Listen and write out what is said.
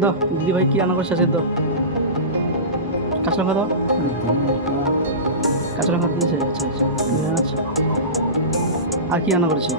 দাও দিদি ভাই কি রান্না করছে আছে দাও, কাঁচা লঙ্কা দাও, কাঁচা লঙ্কা দিয়েছে, আচ্ছা আচ্ছা, আচ্ছা। আর কি রান্না করেছে?